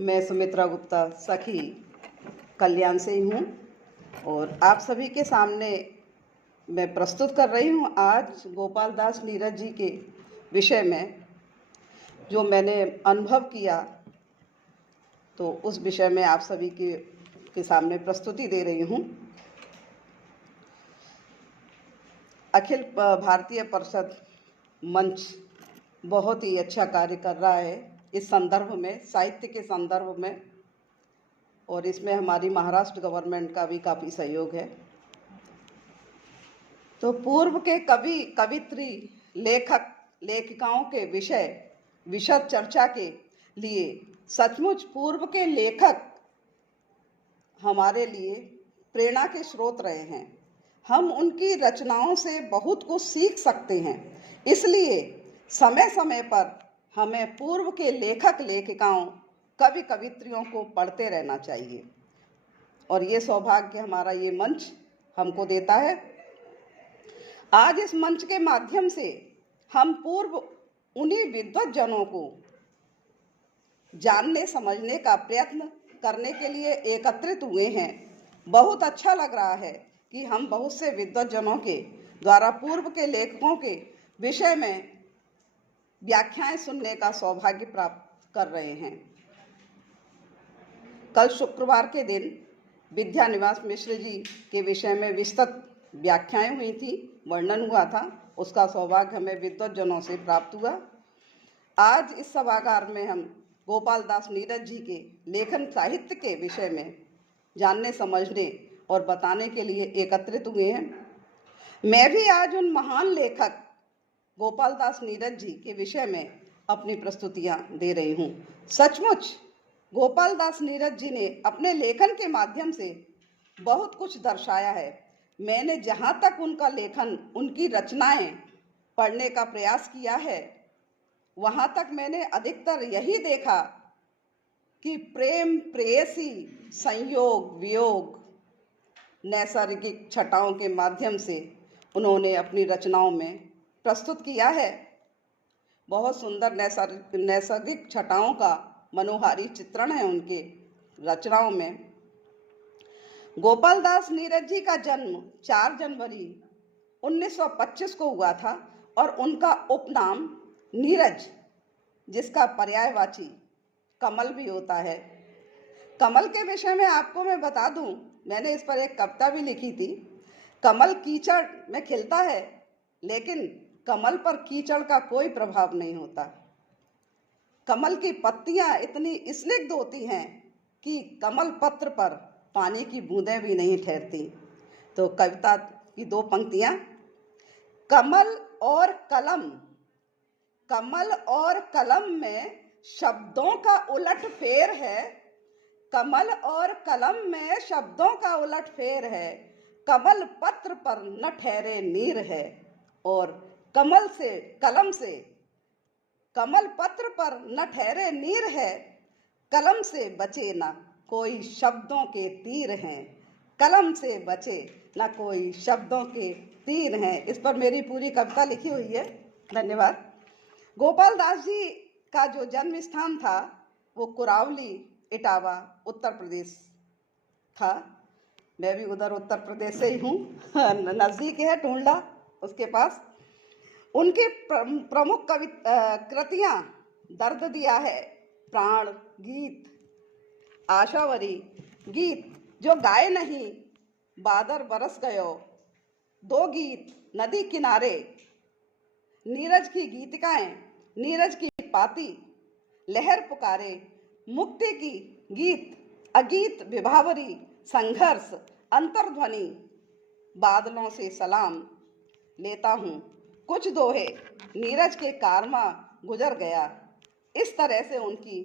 मैं सुमित्रा गुप्ता सखी कल्याण से ही हूँ और आप सभी के सामने मैं प्रस्तुत कर रही हूँ आज गोपाल दास नीरज जी के विषय में जो मैंने अनुभव किया, तो उस विषय में आप सभी के सामने प्रस्तुति दे रही हूँ। अखिल भारतीय परिषद मंच बहुत ही अच्छा कार्य कर रहा है इस संदर्भ में, साहित्य के संदर्भ में, और इसमें हमारी महाराष्ट्र गवर्नमेंट का भी काफ़ी सहयोग है। तो पूर्व के कवि, कवित्री, लेखक, लेखिकाओं के विशद चर्चा के लिए सचमुच पूर्व के लेखक हमारे लिए प्रेरणा के स्रोत रहे हैं। हम उनकी रचनाओं से बहुत कुछ सीख सकते हैं, इसलिए समय समय पर हमें पूर्व के लेखक, लेखिकाओं, कवि, कवित्रियों को पढ़ते रहना चाहिए और ये सौभाग्य हमारा ये मंच हमको देता है। आज इस मंच के माध्यम से हम पूर्व उन्हीं विद्वज्जनों को जानने समझने का प्रयत्न करने के लिए एकत्रित हुए हैं। बहुत अच्छा लग रहा है कि हम बहुत से विद्वज्जनों के द्वारा पूर्व के लेखकों के विषय में व्याख्याएं सुनने का सौभाग्य प्राप्त कर रहे हैं। कल शुक्रवार के दिन विद्यानिवास मिश्र जी के विषय में विस्तृत व्याख्याएं हुई थी, वर्णन हुआ था, उसका सौभाग्य हमें विद्वज्जनों से प्राप्त हुआ। आज इस सभागार में हम गोपाल दास नीरज जी के लेखन साहित्य के विषय में जानने, समझने और बताने के लिए एकत्रित हुए हैं। मैं भी आज उन महान लेखक गोपाल दास नीरज जी के विषय में अपनी प्रस्तुतियां दे रही हूँ। सचमुच गोपाल दास नीरज जी ने अपने लेखन के माध्यम से बहुत कुछ दर्शाया है। मैंने जहाँ तक उनका लेखन, उनकी रचनाएं पढ़ने का प्रयास किया है, वहाँ तक मैंने अधिकतर यही देखा कि प्रेम, प्रेयसी, संयोग, वियोग, नैसर्गिक छटाओं के माध्यम से उन्होंने अपनी रचनाओं में प्रस्तुत किया है। बहुत सुंदर नैसर्गिक छटाओं का मनोहारी चित्रण है उनके रचनाओं में। गोपाल दास नीरज जी का जन्म 4 जनवरी 1925 को हुआ था और उनका उपनाम नीरज, जिसका पर्यायवाची कमल भी होता है। कमल के विषय में आपको मैं बता दूं, मैंने इस पर एक कविता भी लिखी थी। कमल कीचड़ में खिलता है, लेकिन कमल पर कीचड़ का कोई प्रभाव नहीं होता। कमल की पत्तियां इतनी स्निग्ध होती हैं कि कमल पत्र पर पानी की बूंदें भी नहीं ठहरती। तो कविता की 2 पंक्तियां। कमल और कलम, कमल और कलम में शब्दों का उलट फेर है। कमल और कलम में शब्दों का उलट फेर है। कमल पत्र पर न ठहरे नीर है और कमल से, कलम से, कमल पत्र पर न ठहरे नीर है। कलम से बचे ना कोई शब्दों के तीर हैं। कलम से बचे ना कोई शब्दों के तीर हैं। इस पर मेरी पूरी कविता लिखी हुई है। धन्यवाद। गोपाल दास जी का जो जन्म स्थान था वो कुरावली, इटावा, उत्तर प्रदेश था। मैं भी उधर उत्तर प्रदेश से ही हूँ, नज़दीक है टूंडला, उसके पास। उनकी प्रमुख कृतियाँ दर्द दिया है, प्राण गीत, आशावरी गीत, जो गाए नहीं, बादर बरस गयो, 2 गीत, नदी किनारे, नीरज की गीतिकाएं, नीरज की पाती, लहर पुकारे, मुक्ति की गीत, अगीत विभावरी, संघर्ष, अंतर्ध्वनि, बादलों से सलाम लेता हूँ, कुछ दोहे, नीरज के कारवा गुजर गया। इस तरह से उनकी